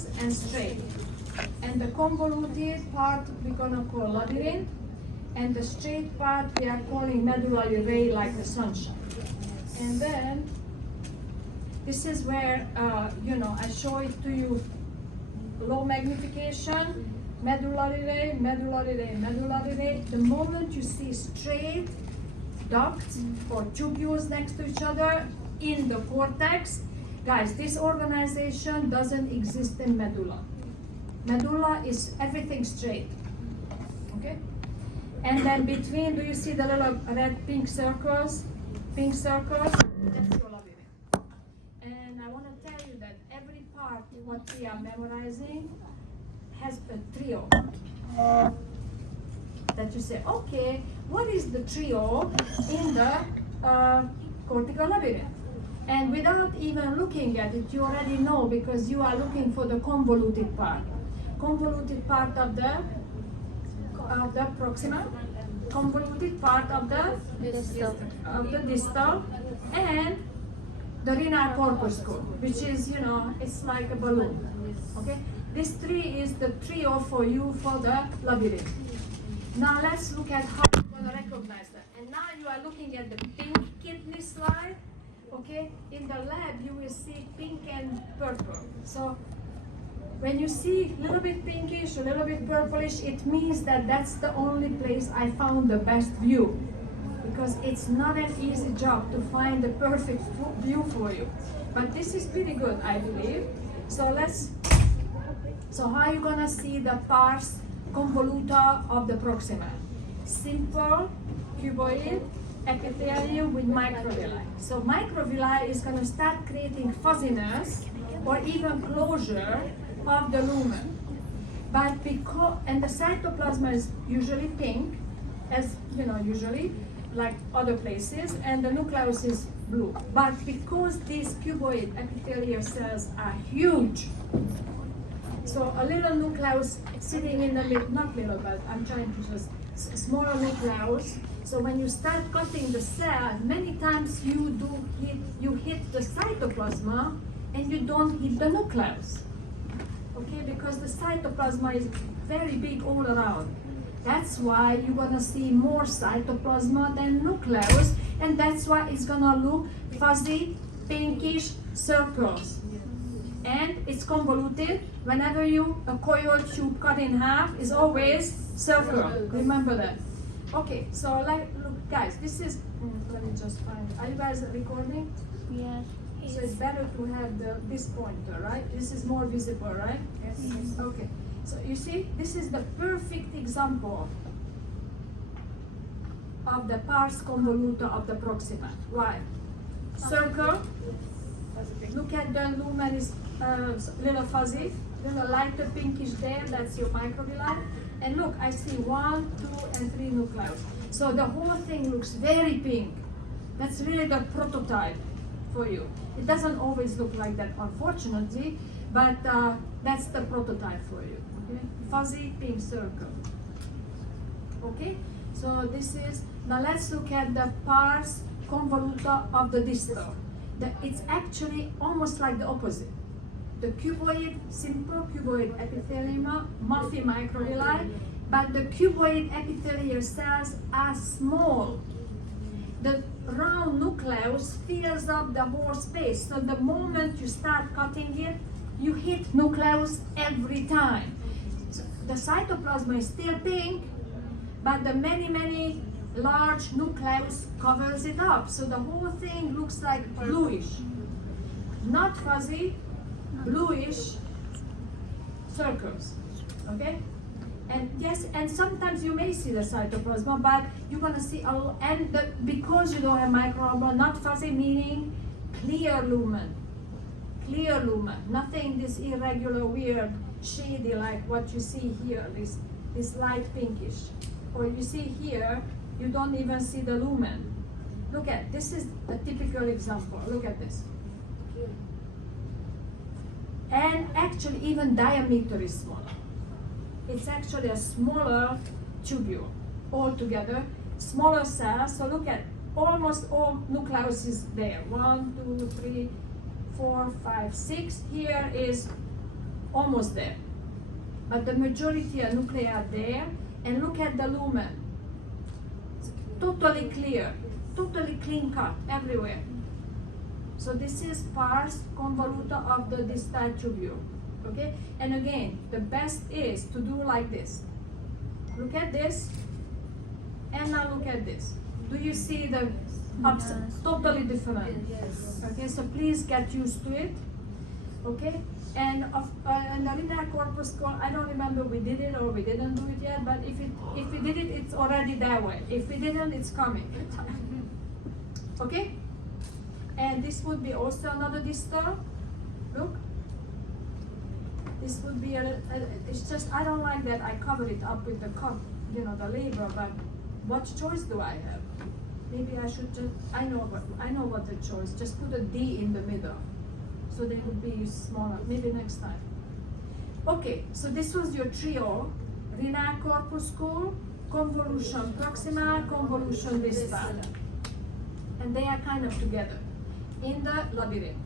tubules and straight. And the convoluted part we're gonna call labyrinth, and the straight part we are calling medullary ray, like the sunshine. And then this is where I show it to you, low magnification, medullary ray, medullary ray, medullary ray. The moment you see straight ducts or tubules next to each other in the cortex, guys, this organization doesn't exist in medulla. Medulla is everything straight, okay? And then between, do you see the little red pink circles? Pink circles, that's your labyrinth. And I want to tell you that every part what we are memorizing has a trio. That you say, okay, what is the trio in the cortical labyrinth? And without even looking at it, you already know, because you are looking for the convoluted part. Convoluted part of the proximal, convoluted part of the distal, and the renal corpuscle, which is, it's like a balloon. Okay, this three is the trio for you for the labyrinth. Now let's look at how you're going to recognize that. And now you are looking at the pink kidney slide. Okay, in the lab you will see pink and purple. So when you see a little bit pinkish, a little bit purplish, it means that that's the only place I found the best view. Because it's not an easy job to find the perfect view for you. But this is pretty good, I believe. So how are you gonna see the pars convoluta of the proximal? Simple cuboid epithelium with microvilli. So microvilli is gonna start creating fuzziness or even closure of the lumen. But and the cytoplasma is usually pink, as usually, like other places, and the nucleus is blue. But because these cuboid epithelial cells are huge, so a little nucleus sitting in the middle, not little, but I'm trying to just, smaller nucleus. So when you start cutting the cell, many times you hit the cytoplasma and you don't hit the nucleus. Okay, because the cytoplasma is very big all around. That's why you're gonna see more cytoplasma than nucleus, and that's why it's gonna look fuzzy, pinkish circles. And it's convoluted. Whenever a coil tube cut in half is always circular. Remember that. Okay, so look, guys, this is. Let me just find it. Are you guys recording? Yes. So it's better to have this pointer, right? This is more visible, right? Yes. Okay. So you see, this is the perfect example of the pars convoluta of the proxima. Why? Circle. Look at the lumen is little fuzzy, little lighter pinkish there. That's your microvilli. And look, I see 1, 2, and 3 nuclei. So the whole thing looks very pink. That's really the prototype for you. It doesn't always look like that, unfortunately, but that's the prototype for you. Okay? Fuzzy pink circle. Okay? So this is, now let's look at the pars convoluta of the distal. It's actually almost like the opposite. The cuboid, simple cuboid epithelium, muffy microvilli, but the cuboid epithelial cells are small. The round nucleus fills up the whole space. So the moment you start cutting it, you hit nucleus every time. So the cytoplasma is still pink, but the many large nucleus covers it up. So the whole thing looks like bluish. Not fuzzy, bluish circles. Okay? And yes, and sometimes you may see the cytoplasma, but you're gonna see because you don't have microvilli, not fuzzy, meaning clear lumen. Clear lumen. Nothing this irregular, weird, shady like what you see here, this light pinkish. Or you see here, you don't even see the lumen. Look at, this is a typical example. Look at this. And actually even diameter is smaller. It's actually a smaller tubule altogether, smaller cells. So look at, almost all nucleus is there. 1, 2, 3, 4, 5, 6. Here is almost there. But the majority of nuclei are there, and look at the lumen. Totally clear, totally clean cut everywhere. So this is pars convoluta of the distal tubule, okay? And again, the best is to do like this. Look at this, and now look at this. Do you see the ups? Totally different. Yes. Okay, so please get used to it, okay? And the linear corpus, I don't remember we did it or we didn't do it yet, but if we did it, it's already that way. If we didn't, it's coming. Okay? And this would be also another distal. Look. This would be it's just, I don't like that I cover it up with the cup, you know, the label, but what choice do I have? Maybe I should just, I know what the choice, just put a D in the middle. So they would be smaller, maybe next time. Okay, so this was your trio: renal corpuscle, convolution proximal, convolution distal. And they are kind of together in the labyrinth.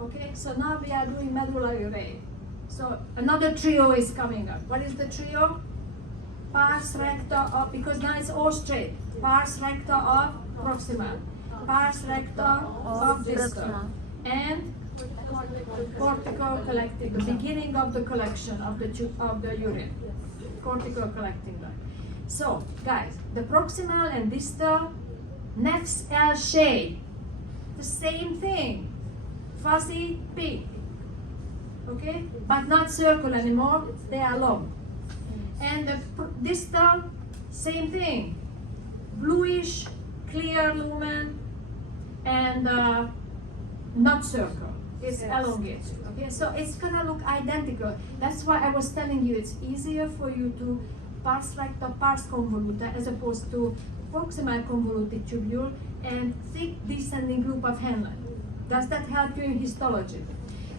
Okay, so now we are doing medullary ray. So another trio is coming up. What is the trio? Pars recta of, because now it's all straight. Pars recta of proximal, pars recta of distal, and cortical collecting, the beginning of the collection of the urine, cortical collecting duct. So guys, the proximal and distal, next L shade, the same thing, fuzzy pink, okay, but not circle anymore, they are long. And the distal, same thing, bluish, clear lumen, and not circle. It's elongated, okay? So it's gonna look identical. That's why I was telling you it's easier for you to pars recta, pars convoluta, as opposed to proximal convoluted tubule and thick descending group of Henle. Does that help you in histology?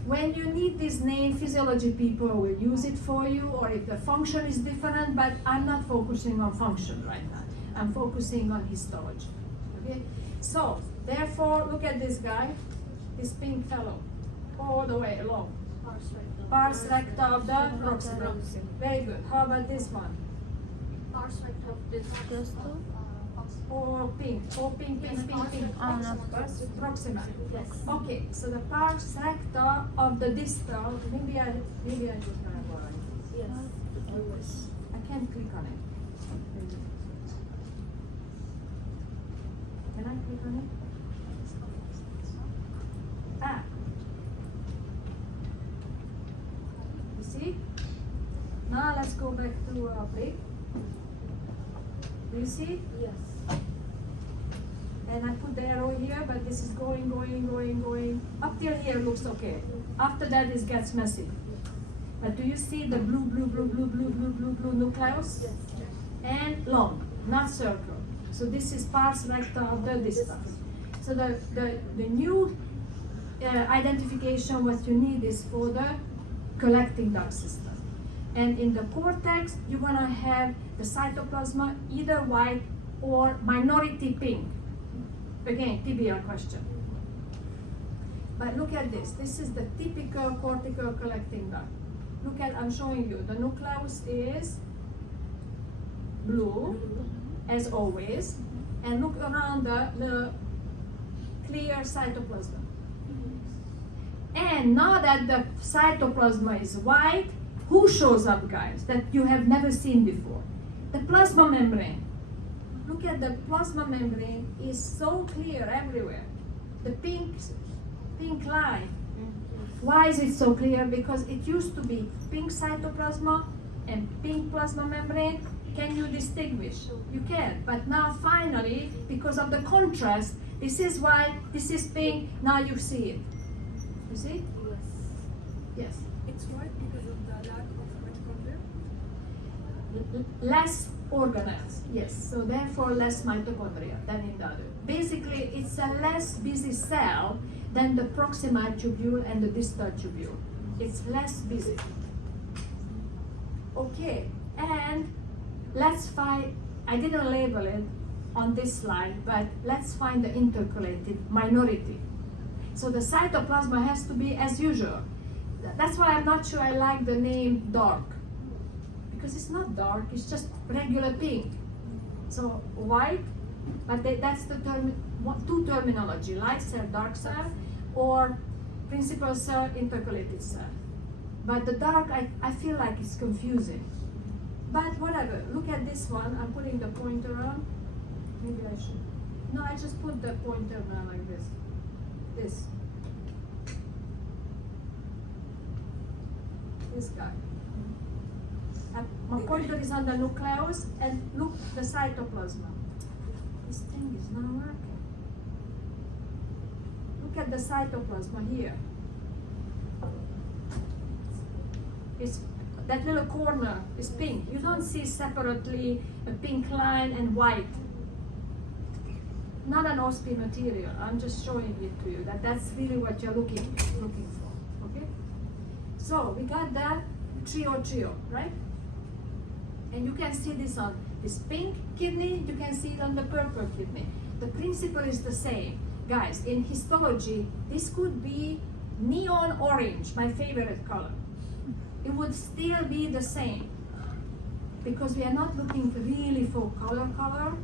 When you need this name, physiology people will use it for you, or if the function is different, but I'm not focusing on function right now. I'm focusing on histology, okay? So, therefore, look at this guy, this pink fellow, all the way along. Pars recta of the proximal. Very good. How about this one? Pars recta of the distal. Or pink, pink. Proximal. Yes. Okay, so the pars recta of the distal, maybe I just gonna go like this. Yes. I can't click on it. Can I click on it? Ah. You see? Now let's go back to big. Do you see? Yes. And I put the arrow here, but this is going. Up till here looks okay. After that it gets messy. But do you see the blue nucleus? Yes. And long, not circle. So this is pars recta of the distal. So the new identification what you need is for the collecting duct system. And in the cortex, you're gonna have the cytoplasma either white or minority pink. Again, TBR question. But look at this. This is the typical cortical collecting duct. Look at, I'm showing you. The nucleus is blue, as always. And look around the clear cytoplasm. And now that the cytoplasma is white, who shows up, guys, that you have never seen before? The plasma membrane. Look at the plasma membrane is so clear everywhere. The pink line. Why is it so clear? Because it used to be pink cytoplasma and pink plasma membrane. Can you distinguish? You can. But now finally, because of the contrast, this is white, this is pink, now you see it. You see? Yes. Yes. It's white because of the lack of mitochondria. Less organelles, yes. So therefore less mitochondria than in the other. Basically, it's a less busy cell than the proximal tubule and the distal tubule. It's less busy. Okay, and let's find, I didn't label it on this slide, but let's find the intercalated minority. So the cytoplasma has to be as usual. That's why I'm not sure I like the name dark. Because it's not dark, it's just regular pink. So white, but that's the term, two terminology, light cell, dark cell, or principal cell, intercalated cell. But the dark, I feel like it's confusing. But whatever, look at this one, I'm putting the pointer on. Maybe I should. No, I just put the pointer now like this. This guy. My pointer is on the nucleus, and look the cytoplasm. This thing is not working. Look at the cytoplasm here. It's that little corner is pink. You don't see separately a pink line and white. Not an OSP material. I'm just showing it to you that that's really what you're looking for. Okay. So we got that trio, right? And you can see this on this pink kidney. You can see it on the purple kidney. The principle is the same, guys. In histology, this could be neon orange, my favorite color. It would still be the same because we are not looking really for color.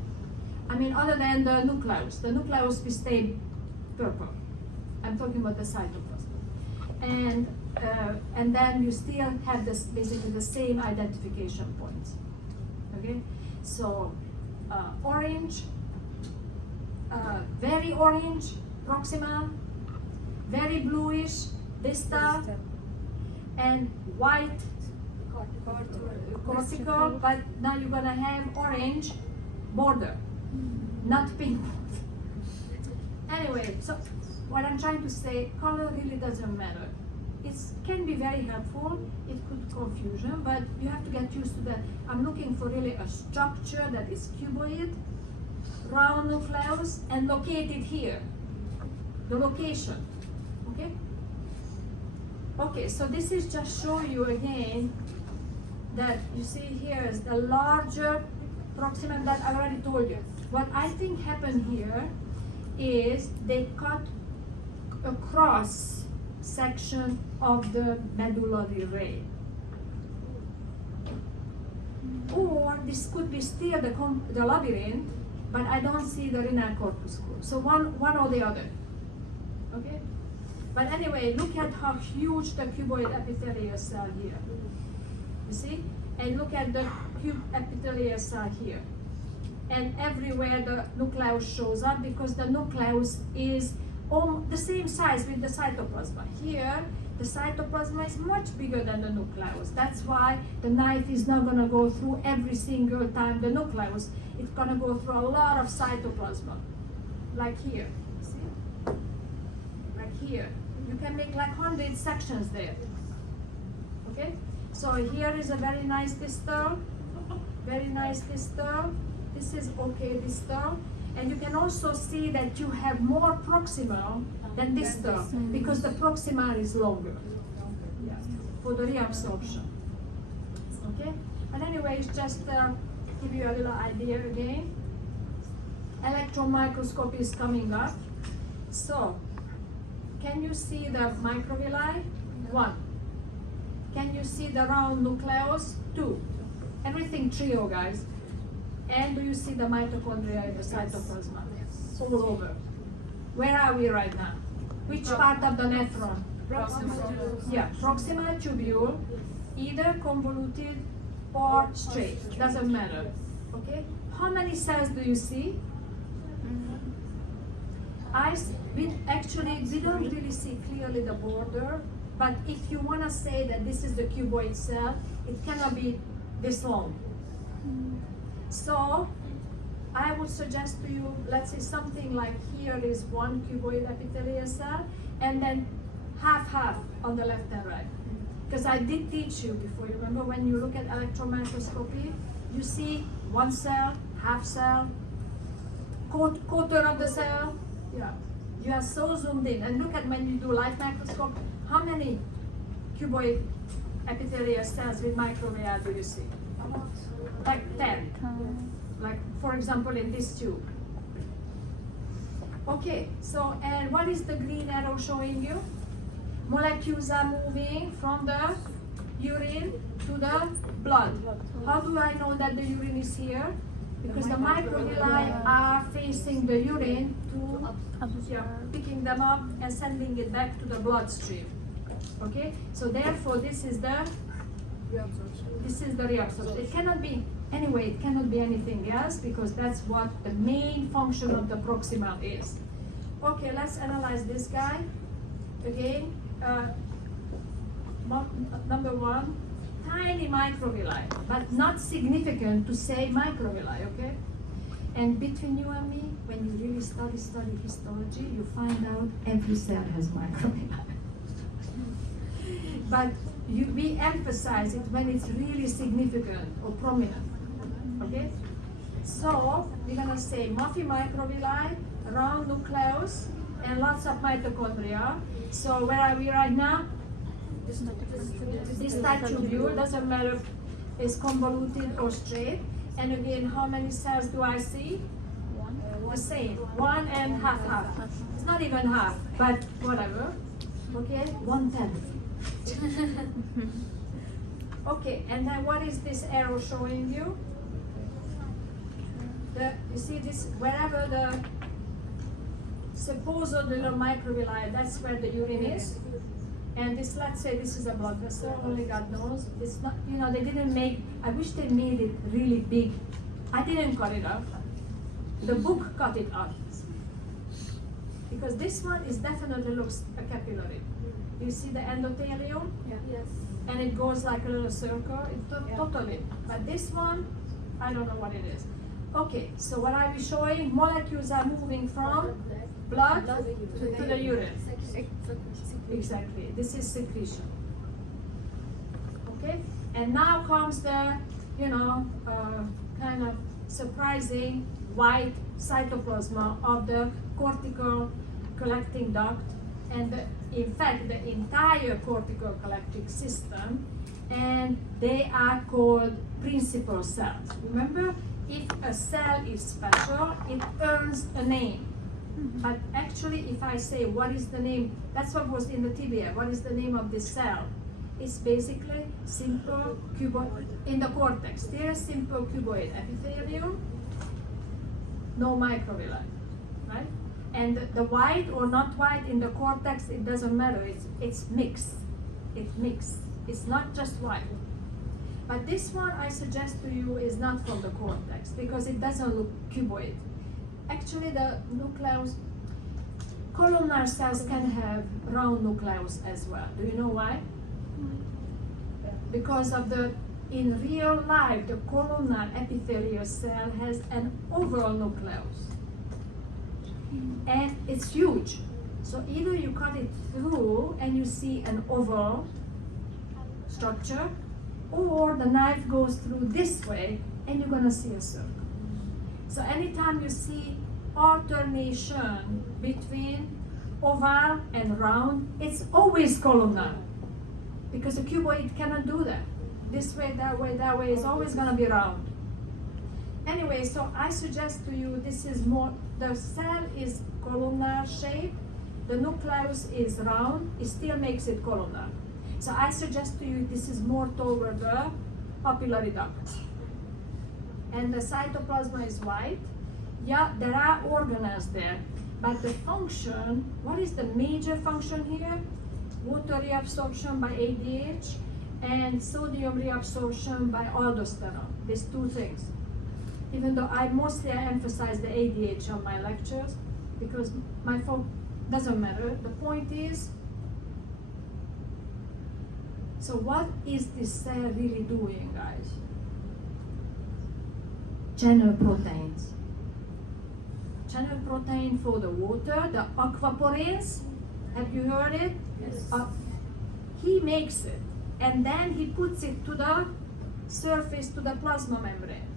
I mean, other than the nucleus. The nucleus will stay purple. I'm talking about the cytoplasm. And then you still have this basically the same identification points. Okay, so orange, very orange proximal, very bluish distal, and white cortical, but now you're gonna have orange border, not pink. Anyway, so what I'm trying to say, color really doesn't matter. It can be very helpful, it could confusion, but you have to get used to that. I'm looking for really a structure that is cuboid, round nucleus, and located here. The location, okay? Okay, so this is just show you again that you see here is the larger proximal that I already told you. What I think happened here is they cut across section of the medullary ray. Or this could be still the labyrinth, but I don't see the renal corpuscle. So one or the other, okay? But anyway, look at how huge the cuboid epithelial cell here. You see? And look at the cube epithelial cell here. And everywhere the nucleus shows up because the nucleus is the same size with the cytoplasm. Here, the cytoplasm is much bigger than the nucleus. That's why the knife is not going to go through every single time the nucleus. It's going to go through a lot of cytoplasm. Like here, see? Like here. You can make like 100 sections there. Okay? So here is a very nice distal. Very nice distal. This is okay distal. And you can also see that you have more proximal than distal because the proximal is longer for the reabsorption. Okay? But anyways, just give you a little idea again. Electron microscopy is coming up. So, can you see the microvilli? 1. Can you see the round nucleus? 2. Everything trio, guys. And do you see the mitochondria in the cytoplasm? All over. Where are we right now? Which part of the nephron? Proximal. Yeah, proximal tubule, either convoluted or straight. Doesn't matter. Okay. How many cells do you see? We don't really see clearly the border, but if you want to say that this is the cuboid cell, it cannot be this long. So I would suggest to you, let's say something like here is one cuboid epithelial cell, and then half on the left and right. Because I did teach you before, you remember when you look at electron microscopy, you see one cell, half cell, quarter of the cell. Yeah, you are so zoomed in. And look at when you do light microscope, how many cuboid epithelial cells with microvilli do you see? Like 10. Like for example in this tube. Okay, so and what is the green arrow showing you? molecules are moving from the urine to the blood. How do I know that the urine is here? Because the microvilli are facing the urine to picking them up and sending it back to the bloodstream. Okay, so therefore this is the reabsorption. It cannot be anyway. It cannot be anything else because that's what the main function of the proximal is. Okay, let's analyze this guy again. Number one, tiny microvilli, but not significant to say microvilli, okay? And between you and me, when you really study histology, you find out every cell has microvilli. But we emphasize it when it's really significant or prominent, okay? So we're gonna say muffy microvilli, round nucleus, and lots of mitochondria. So where are we right now? This type tubule, doesn't matter if it's convoluted or straight. And again, how many cells do I see? The same, 1 and half. It's not even half, but whatever. Okay, 1/10. Okay, and then what is this arrow showing you? You see this, wherever the supposed little microvilli, that's where the urine is. And this, let's say this is a blood vessel, only God knows. It's not, you know, they didn't make, I wish they made it really big. I didn't cut it off. The book cut it off. Because this one is definitely looks a capillary. You see the endothelium? Yeah. Yes. And it goes like a little circle, totally. But this one, I don't know what it is. Okay, so what are we showing? Molecules are moving from blood to the urine. Exactly, this is secretion. Okay, and now comes the, you know, kind of surprising white cytoplasma of the cortical collecting duct, and in fact the entire cortical collecting system, and they are called principal cells. Remember, if a cell is special, it earns a name. But actually, if I say what is the name, that's what was in the tibia. What is the name of this cell? It's basically simple cuboid in the cortex. There is simple cuboid epithelium, no microvilli, right? And the white or not white in the cortex, it doesn't matter. It's mixed. It's mixed. It's not just white. But this one I suggest to you is not from the cortex because it doesn't look cuboid. Actually, the nucleus, columnar cells can have round nucleus as well. Do you know why? Because of in real life, the columnar epithelial cell has an oval nucleus. And it's huge. So either you cut it through and you see an oval structure, or the knife goes through this way and you're gonna see a circle. So anytime you see alternation between oval and round, it's always columnar. Because a cuboid cannot do that. This way, that way, is always gonna be round. Anyway, so I suggest to you, this is more, the cell is columnar shape, the nucleus is round, it still makes it columnar. So I suggest to you, this is more toward the papillary duct. And the cytoplasma is white. Yeah, there are organelles there, but the function, what is the major function here? Water reabsorption by ADH and sodium reabsorption by aldosterone. These two things. Even though I emphasize the ADH on my lectures because my folk doesn't matter. The point is, so what is this cell really doing, guys? Channel proteins. Channel protein for the water, the aquaporins. Have you heard it? Yes. He makes it, and then he puts it to the surface, to the plasma membrane.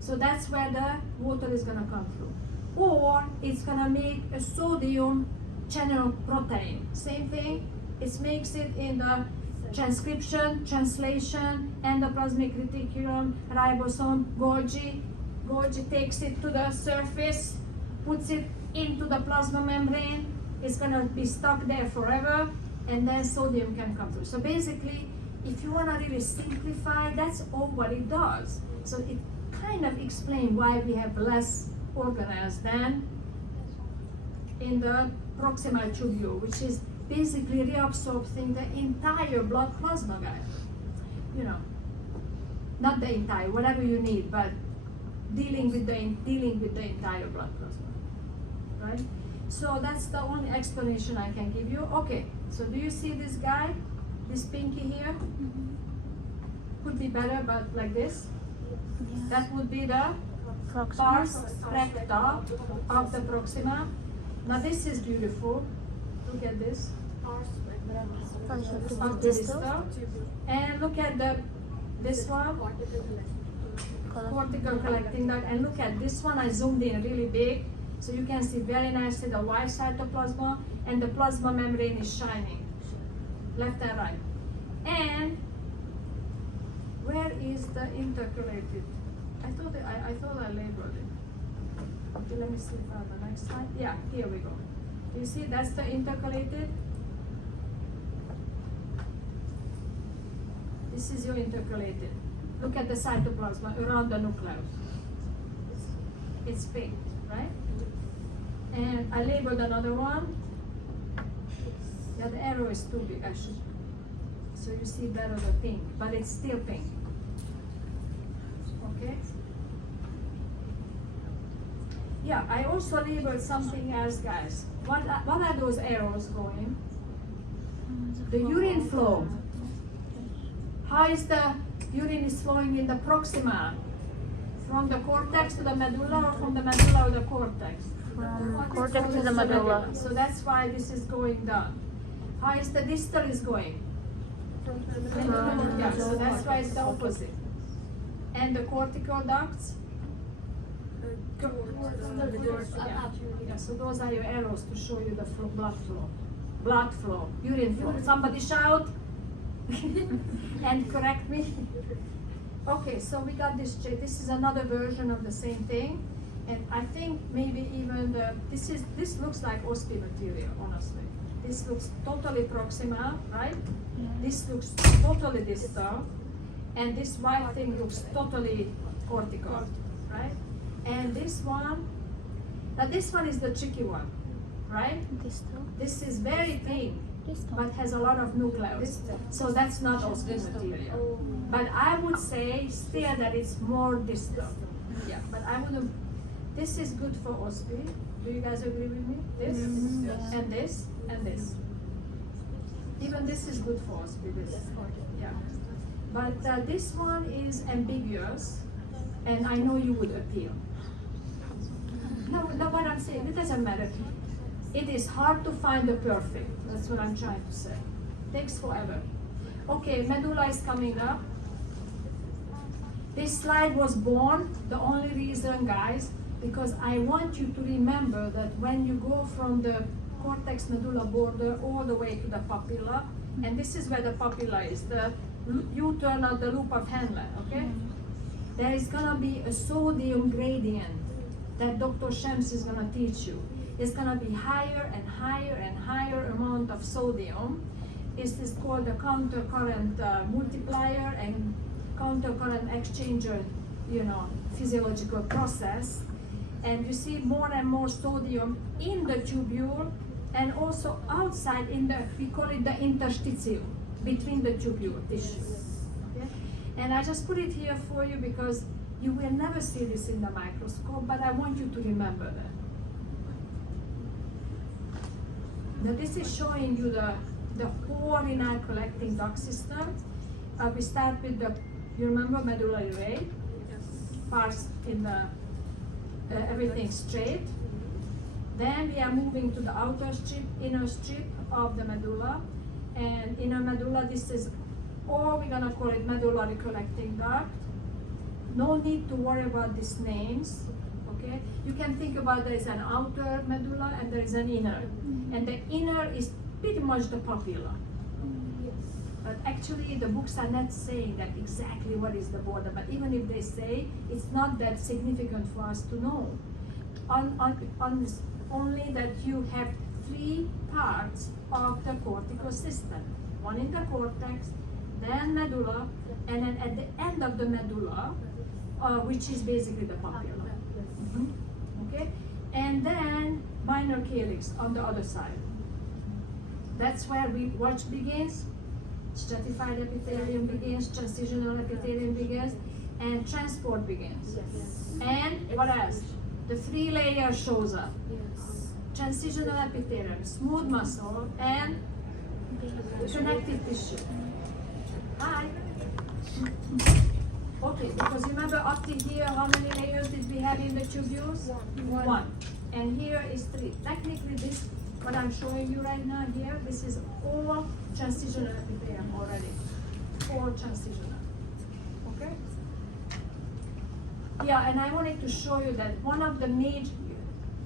So that's where the water is gonna come through. Or it's gonna make a sodium channel protein. Same thing, it makes it in the transcription, translation, endoplasmic reticulum, ribosome, Golgi. Golgi takes it to the surface, puts it into the plasma membrane. It's gonna be stuck there forever. and then sodium can come through. So basically, if you want to really simplify, that's all what it does. So it kind of explains why we have less organelles than in the proximal tubule, which is basically reabsorbing the entire blood plasma, guys. You know, not the entire, whatever you need, but dealing with the entire blood plasma, right? So that's the only explanation I can give you. Okay, so do you see this guy, this pinky here? Could be better, but like this. That would be the pars recta of the proxima. Now this is beautiful. Look at this. Of the distal. And look at this one, cortical collecting duct. And look at this one. I zoomed in really big, so you can see very nicely the white cytoplasma, and the plasma membrane is shining, left and right. And where is the intercalated? I thought I labeled it. Okay, let me see if I have the next slide. Yeah, here we go. You see, that's the intercalated. This is your intercalated. Look at the cytoplasma around the nucleus. It's pink, right? And I labeled another one. Yeah, the arrow is too big, actually. So you see better the pink, but it's still pink. Okay? Yeah, I also labeled something else, guys. What are those arrows going? The urine flow. How is the urine is flowing in the proxima? From the cortex to the medulla, or from the medulla to the cortex? From cortex to the medulla. So that's why this is going down. How is the distal is going? Yeah, so that's why it's the opposite. And the cortical ducts? Yeah, so those are your arrows to show you the blood flow, urine flow. Somebody shout and correct me. Okay, so we got this. This is another version of the same thing, and I think maybe even this looks like OSPI material. Honestly, this looks totally proximal, right? Yeah. This looks totally distal, and this white thing looks totally cortical, right? And this one, now this one is the tricky one, right? Distal. This is very pink, Distal. but has a lot of nucleus. So that's not OSPI material. But I would say still that it's more distal. Yeah, but I wouldn't. This is good for OSPI. Do you guys agree with me? This Yeah. and this and this. Even this is good for OSPI. This. Yeah. But this one is ambiguous, and I know you would appeal. No, what I'm saying, it doesn't matter. It is hard to find the perfect. That's what I'm trying to say. Takes forever. Okay, medulla is coming up. This slide was born, the only reason, guys, because I want you to remember that when you go from the cortex medulla border all the way to the papilla, and this is where the papilla is, the U-turn of the loop of Henle, okay? There is gonna be a sodium gradient that Dr. Shems is gonna teach you. It's gonna be higher and higher and higher amount of sodium. This is called the countercurrent multiplier and countercurrent exchanger, physiological process. And you see more and more sodium in the tubule and also outside we call it the interstitium, between the tubule tissues. Okay? And I just put it here for you because you will never see this in the microscope, but I want you to remember that. Now this is showing you the whole renal collecting duct system. We start with you remember medullary ray? Pars in the everything straight. Then we are moving to the outer strip, inner strip of the medulla. And inner medulla, this is, or we're gonna call it medullary collecting duct. No need to worry about these names, okay? You can think about there is an outer medulla and there is an inner. And the inner is pretty much the papilla. But actually the books are not saying that exactly what is the border, but even if they say, it's not that significant for us to know. Only that you have three parts of the cortical system. One in the cortex, then medulla, and then at the end of the medulla, which is basically the papilla. Okay? And then minor calyx on the other side. That's where what begins? Stratified epithelium begins, transitional epithelium begins, and transport begins. And what else? The 3-layer shows up. Transitional epithelium, smooth muscle, and connective tissue. Hi. Okay, because remember up to here, how many layers did we have in the tubules? One. And here is 3. Technically, this, what I'm showing you right now here, this is all transitional epithelium already. All transitional. Okay? Yeah, and I wanted to show you that one of the major,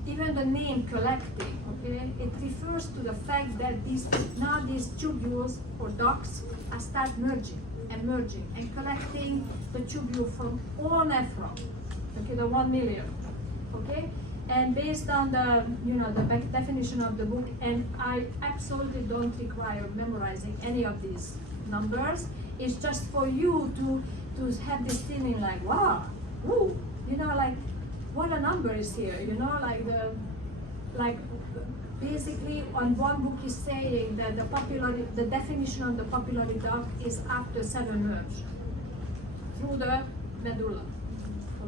even the name collecting, okay, it refers to the fact that these tubules or ducts start merging and collecting the tubule from all nephron, okay, the 1 million, okay, and based on the the definition of the book, and I absolutely don't require memorizing any of these numbers. It's just for you to have this feeling like, wow, woo, like what a number is here, like basically on one book is saying that the definition of the papillary duct is after 7 merge through the medulla,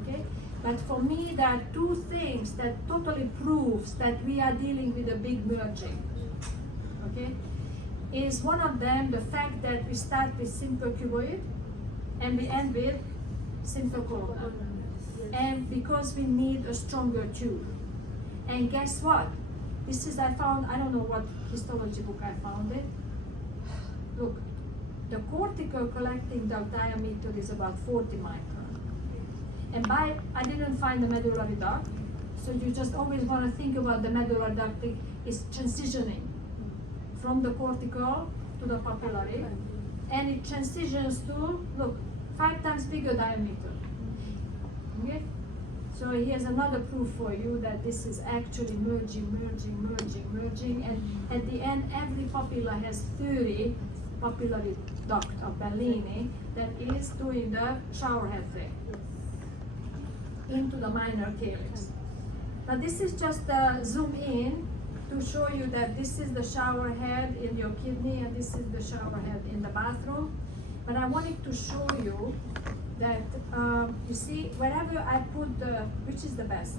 okay? But for me, there are 2 things that totally proves that we are dealing with a big merging, okay? Is one of them the fact that we start with simple cuboid and we end with simple columnar. And because we need a stronger tube. And guess what? This is, I don't know what histology book I found it. Look, the cortical collecting duct diameter is about 40 micron. And I didn't find the medullary duct, so you just always want to think about the medullary duct is transitioning from the cortical to the papillary, and it transitions to, look, 5 times bigger diameter. Okay? So here's another proof for you that this is actually merging, and at the end, every papilla has 30 papillary duct of Bellini that is doing the shower head thing into the minor calyx. Now this is just a zoom in to show you that this is the shower head in your kidney and this is the shower head in the bathroom. But I wanted to show you that, you see, wherever I put which is the best?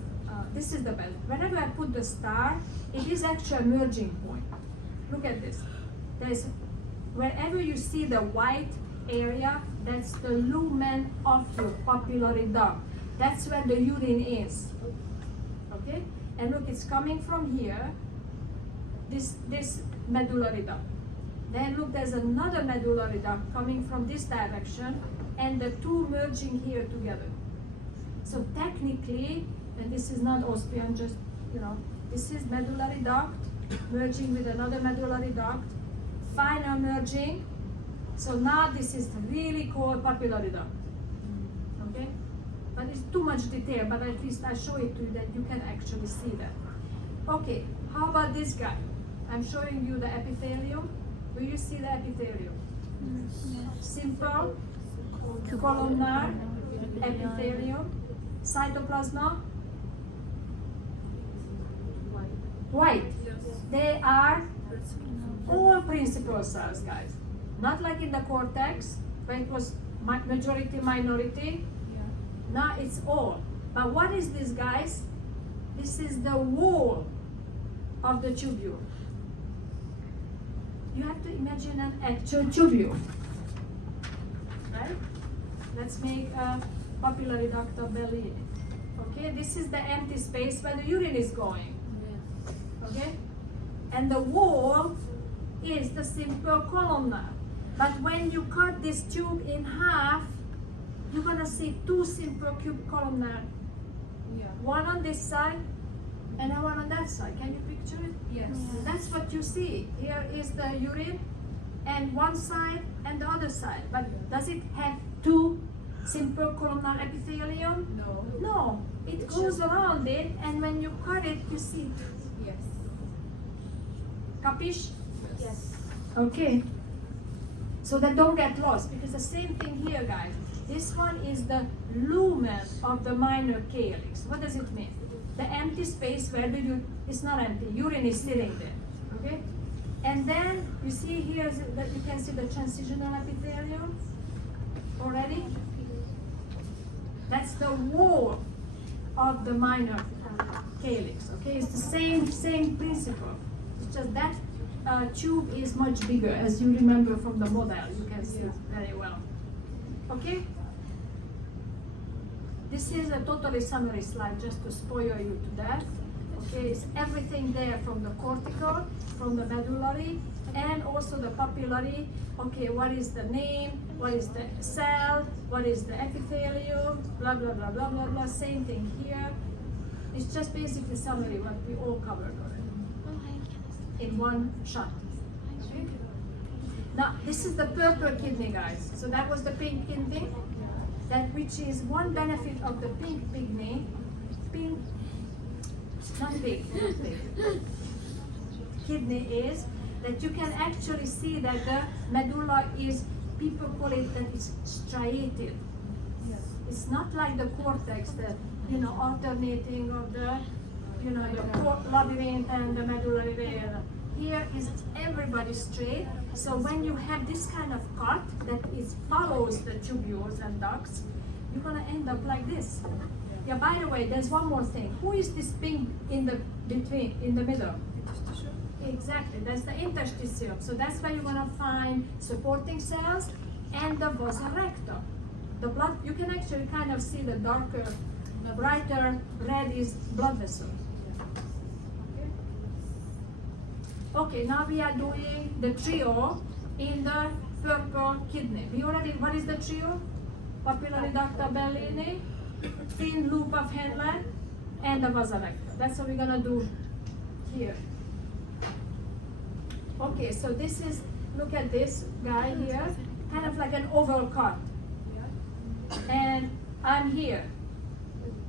This is the best. Whenever I put the star, it is actually a merging point. Look at this. Wherever you see the white area, that's the lumen of your papillary duct. That's where the urine is. Okay? And look, it's coming from here, this medullary duct. Then look, there's another medullary duct coming from this direction, and the 2 merging here together. So technically, and this is not Austrian, just, this is medullary duct merging with another medullary duct, final merging. So now this is really called papillary duct. Okay? But it's too much detail, but at least I show it to you that you can actually see that. Okay, how about this guy? I'm showing you the epithelium. Do you see the epithelium? Simple, columnar, epithelium, cytoplasma, white. They are all principal cells, guys. Not like in the cortex, where it was majority, minority. Now it's all. But what is this, guys? This is the wall of the tubule. You have to imagine an actual tubule, right? Let's make a papillary duct of Bellini. Okay, this is the empty space where the urine is going. Okay, and the wall is the simple columnar. But when you cut this tube in half, you're gonna see 2 simple columnar. One on this side and one on that side. Can you picture it? Yes. That's what you see. Here is the urine and one side and the other side. But does it have 2 simple columnar epithelium? No. No. It goes around it, and when you cut it, you see. Yes. Capish? Yes. Okay. So that don't get lost, because the same thing here, guys. This one is the lumen of the minor calyx. What does it mean? The empty space where it's not empty, urine is sitting there. Okay? And then you see here that you can see the transitional epithelium already. That's the wall of the minor calyx. Okay, it's the same principle. It's just that tube is much bigger, as you remember from the model. You can see it very well. Okay. This is a totally summary slide, just to spoil you to death. Okay, it's everything there from the cortical, from the medullary, and also the papillary. Okay, what is the name? What is the cell? What is the epithelium? Blah blah blah blah blah blah. Same thing here. It's just basically summary what we all covered already in one shot. Okay? Now this is the purple kidney, guys. So that was the pink kidney. That which is one benefit of the pink kidney. Kidney is that you can actually see that the medulla is, people call it that it's striated. It's not like the cortex that, alternating of the, the labyrinth and the medullary layer. Here is everybody straight. So when you have this kind of cut that follows the tubules and ducts, you're gonna end up like this. Yeah, by the way, there's one more thing. Who is this pink in the middle? Exactly, that's the interstitium. So that's where you're gonna find supporting cells and the vasa recta. The blood, you can actually kind of see the darker, brighter red is blood vessels. Okay, now we are doing the trio in the purple kidney. What is the trio? Papillary ducta bellini, thin loop of Henle, and the vasa recta. That's what we're gonna do here. Okay, so this is, look at this guy here, kind of like an oval cut. And I'm here.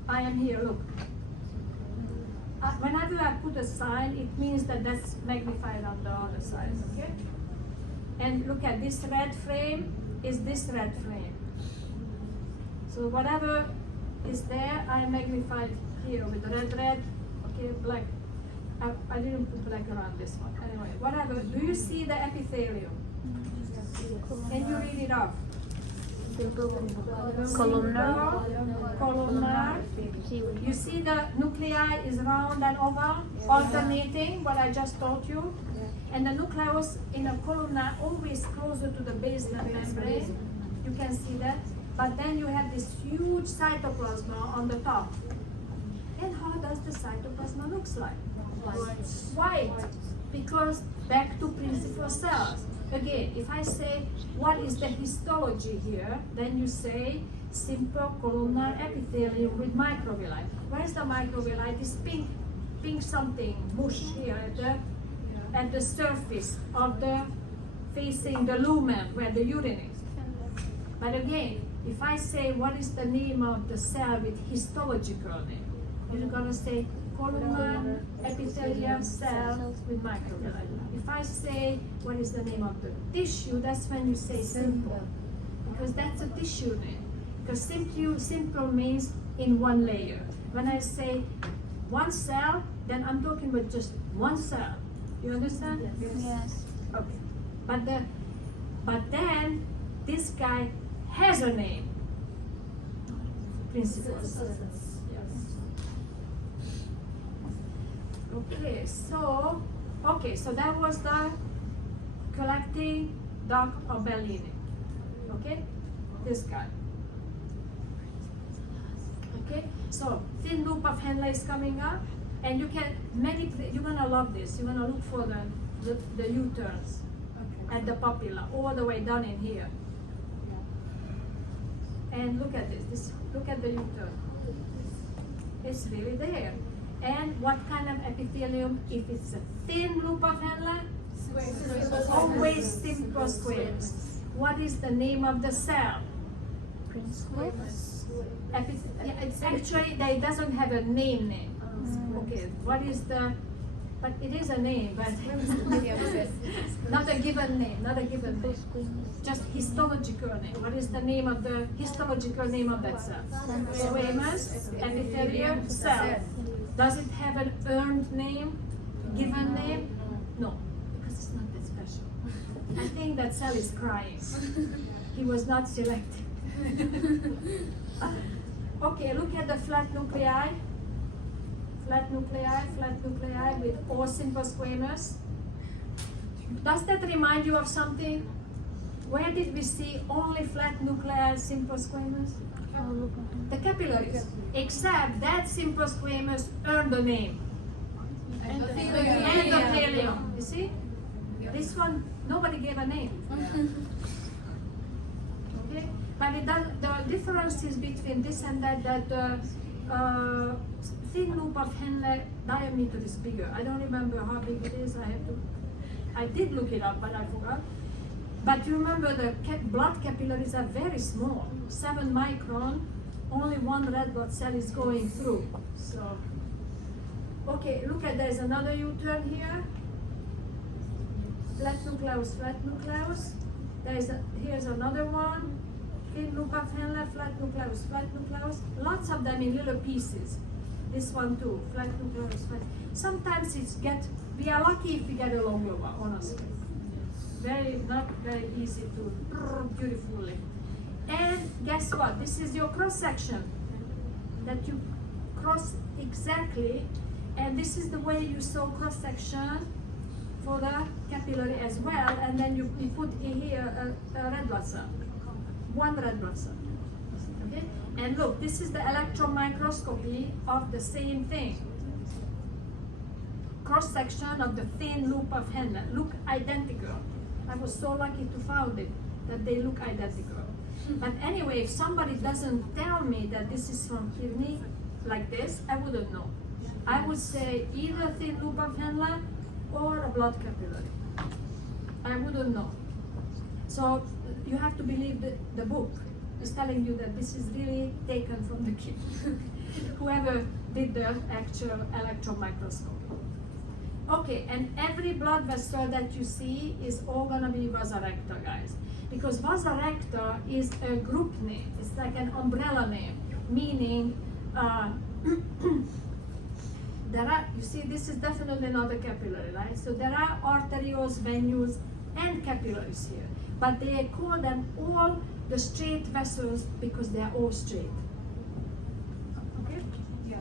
I am here, look. Whenever I put a sign, it means that that's magnified on the other side, okay? And look at this red frame is this red frame. So whatever is there, I magnified here with the red, okay, black. I didn't put black around this one. Anyway, whatever. Do you see the epithelium? Can you read it off? Columnar. You see the nuclei is round and oval, alternating what I just told you. And the nucleus in a columnar always closer to the basement membrane. You can see that. But then you have this huge cytoplasma on the top. And how does the cytoplasma looks like? White. Because back to principal cells. Again, if I say, what is the histology here? Then you say, simple columnar epithelium with microvilli. Where is the microvilli? This pink something, mush here at the surface of the, facing the lumen where the urine is. But again, if I say, what is the name of the cell with histological name? You're gonna say, columnar epithelial cell with microvilli. If I say what is the name of the tissue, that's when you say simple, because that's a tissue name. Because simple means in one layer. When I say one cell, then I'm talking about just one cell. You understand? Yes. Okay. But then this guy has a name. Principal. Okay, so that was the collecting duct of Bellini. Okay, this guy. Okay, so thin loop of Henle is coming up, and you're gonna love this. You're gonna look for the U-turns at the papilla, all the way down in here. And look at this. Look at the U-turn. It's really there. And what kind of epithelium? If it's a thin loop of Henle, always simple squares. What is the name of the cell? It's actually, it doesn't have a name. Okay, what is the but it is a name, but not a given name, not a given name. Just histological name. What is the name of the histological name of that cell? Squamous epithelial cell. Does it have an earned name, given name? No, because it's not that special. I think that cell is crying. He was not selected. Okay, look at the flat nuclei. Flat nuclei with all simple squamous. Does that remind you of something? Where did we see only flat nuclei, simple squamous? The capillaries. Except that simple squamous earned the name. Endothelium. You see? This one, nobody gave a name. Okay? But the difference is between this and that thin loop of Henle diameter is bigger. I don't remember how big it is. I did look it up, but I forgot. But you remember the blood capillaries are very small, 7 micron. Only one red blood cell is going through. So, okay, look at, there's another U-turn here. Flat nucleus. Here's another one. Thin loop of Henle, flat nucleus. Lots of them in little pieces. This one too, flat nucleus. Sometimes we are lucky if we get a longer one, honestly. Not very easy to beautifully. And guess what? This is your cross section that you cross exactly, and this is the way you saw cross section for the capillary as well. And then you put in here a red blood cell, one red blood cell. Okay? And look, this is the electron microscopy of the same thing. Cross section of the thin loop of Henle look identical. I was so lucky to find it that they look identical. But anyway, if somebody doesn't tell me that this is from kidney like this, I wouldn't know. I would say either thin loop of Henle or a blood capillary. I wouldn't know. So you have to believe the book is telling you that this is really taken from the kidney. Whoever did the actual electron microscope. Okay, and every blood vessel that you see is all gonna be vasa recta, guys. Because vasa recta is a group name. It's like an umbrella name, meaning there are, you see, this is definitely not a capillary, right? So there are arterioles, venules, and capillaries here. But they call them all the straight vessels because they are all straight. Okay? Yeah.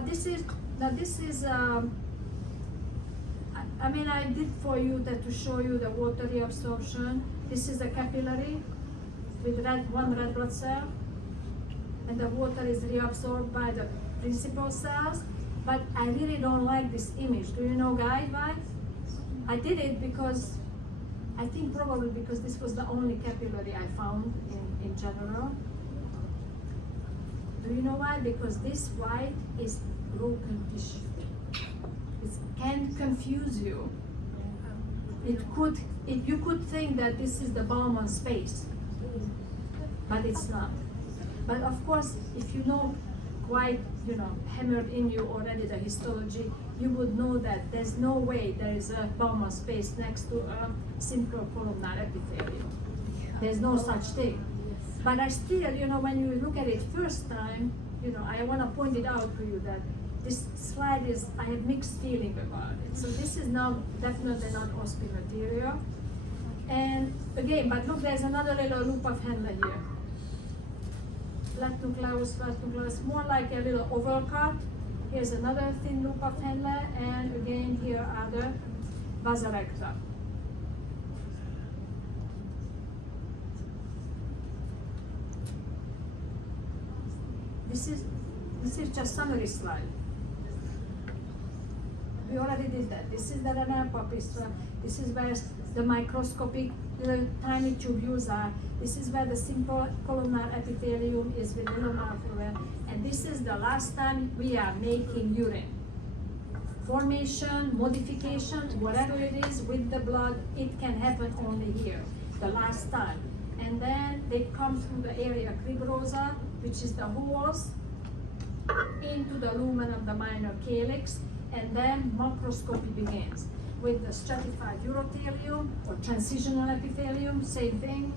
This is, I mean, I did for you that to show you the water reabsorption. This is a capillary with one red blood cell, and the water is reabsorbed by the principal cells. But I really don't like this image. Do you know, guys, why? I did it because, I think probably because this was the only capillary I found in general. Do you know why? Because this white is broken tissue. It can confuse you. You could think that this is the Bauman space, but it's not. But of course, if you know quite, hammered in you already the histology, you would know that there's no way there is a Bauman space next to a simple columnar epithelium. There's no such thing. But I still, when you look at it first time, I want to point it out to you that this slide is, I have mixed feeling about it. So this is now definitely not OSPI material. And again, but look, there's another little loop of Henle here. Flat nucleus, more like a little oval cut. Here's another thin loop of Henle, and again, here are the vasa recta. This is just summary slide. We already did that. This is the renal papilla. This is where the microscopic little tiny tubules are. This is where the simple columnar epithelium is with little microwave. And this is the last time we are making urine. Formation, modification, whatever it is with the blood, it can happen only here, the last time. And then they come through the area cribrosa, which is the holes, into the lumen of the minor calyx, and then macroscopy begins with the stratified urothelium or transitional epithelium, same thing,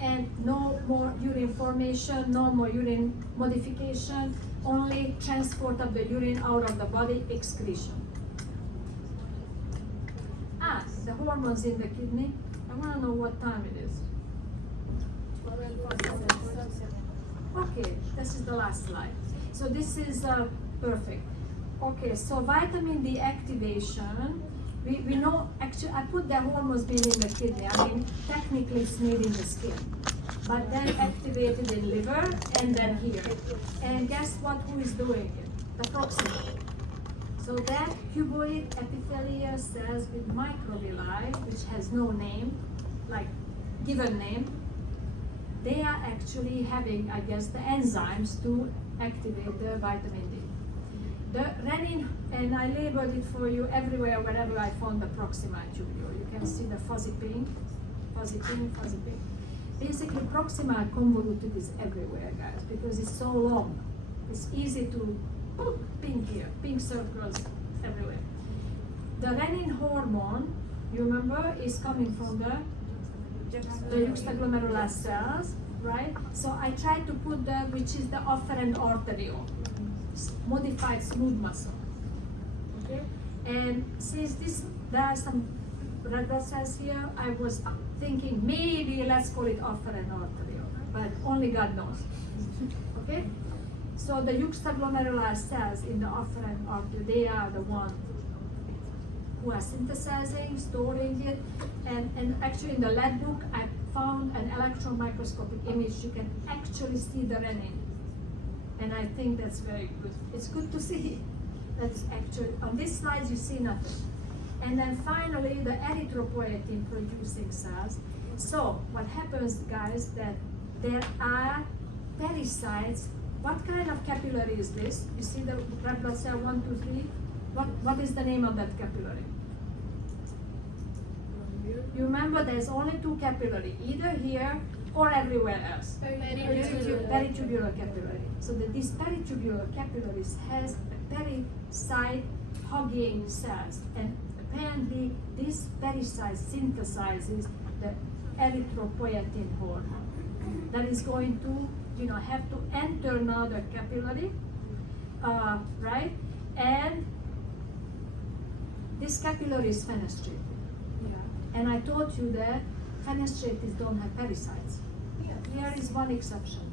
and no more urine formation, no more urine modification, only transport of the urine out of the body, excretion. The hormones in the kidney. I want to know what time it is. Okay, this is the last slide. So this is perfect. Okay, so vitamin D activation. We know, actually, I put the hormones being in the kidney. I mean, technically it's made in the skin, but then activated in liver and then here. And guess what? Who is doing it? The proximal. So that cuboid epithelial cells with microvilli, which has no name, like given name, they are actually having, I guess, the enzymes to activate the vitamin D. The renin, and I labeled it for you everywhere, wherever I found the proximal tubule. You can see the fuzzy pink, fuzzy pink, fuzzy pink. Basically, proximal convoluted is everywhere, guys, because it's so long. It's easy to pink here, pink circles everywhere. The renin hormone, you remember, is coming from the juxtaglomerular cells, right? So I tried to put the, which is the afferent arteriole, modified smooth muscle, okay? And since there are some red blood cells here, I was thinking maybe let's call it afferent arteriole, but only God knows, okay? So the juxtaglomerular cells in the afferent artery, they are the ones who are synthesizing, storing it, and actually in the lab book, I found an electron microscopic image. You can actually see the renin, and I think that's very good. It's good to see. That's actually, on this slide you see nothing. And then finally, the erythropoietin producing cells. So what happens, guys, that there are pericytes. What kind of capillary is this? You see the red blood cell 1, 2, 3? What is the name of that capillary? You remember there's only 2 capillary, either here or everywhere else. Peritubular capillary. So these peritubular capillaries has a pericyte hugging cells, and apparently this pericyte synthesizes the erythropoietin hormone that is going to, have to enter another capillary, right? And this capillary is fenestrated. Yeah. And I told you that fenestrated don't have pericytes. Yeah. Here is one exception.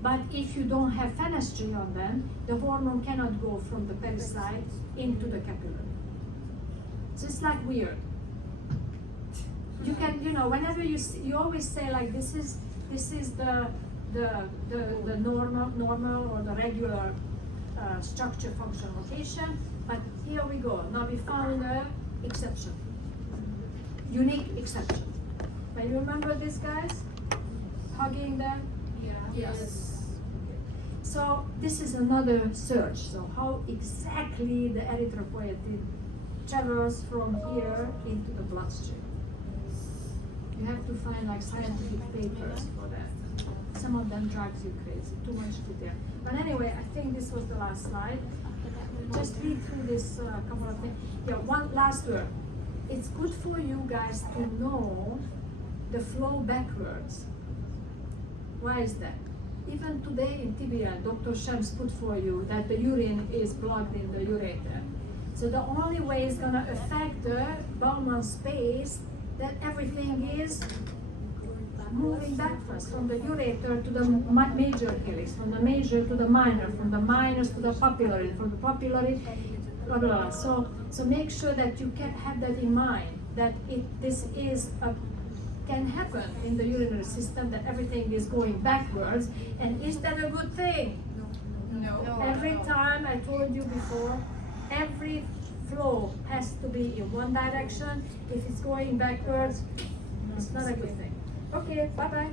But if you don't have fenestry on them, the hormone cannot go from the pericyte into the capillary. So it's like weird. You can, whenever you see, you always say like this is the normal or the regular structure function location, but here we go. Now we found a exception, unique exception. But you remember this, guys? Hugging them? Yeah. Yes. So this is another search. So how exactly the erythropoietin travels from here into the bloodstream? You have to find like scientific papers for that. Some of them drives you crazy, too much detail. But anyway, I think this was the last slide. Just read through this couple of things. Yeah, one last word. It's good for you guys to know the flow backwards. Why is that? Even today in TBL, Dr. Shams put for you that the urine is blocked in the ureter. So the only way it's going to affect the Bowman space that everything is moving backwards from the ureter to the major calyx, from the major to the minor, from the minors to the papillary, from the papillary, blah, blah, blah. So make sure that you can have that in mind, that this can happen in the urinary system, that everything is going backwards. And is that a good thing? No. Every time, I told you before, every flow has to be in one direction. If it's going backwards, it's not a good thing. Okay, bye-bye.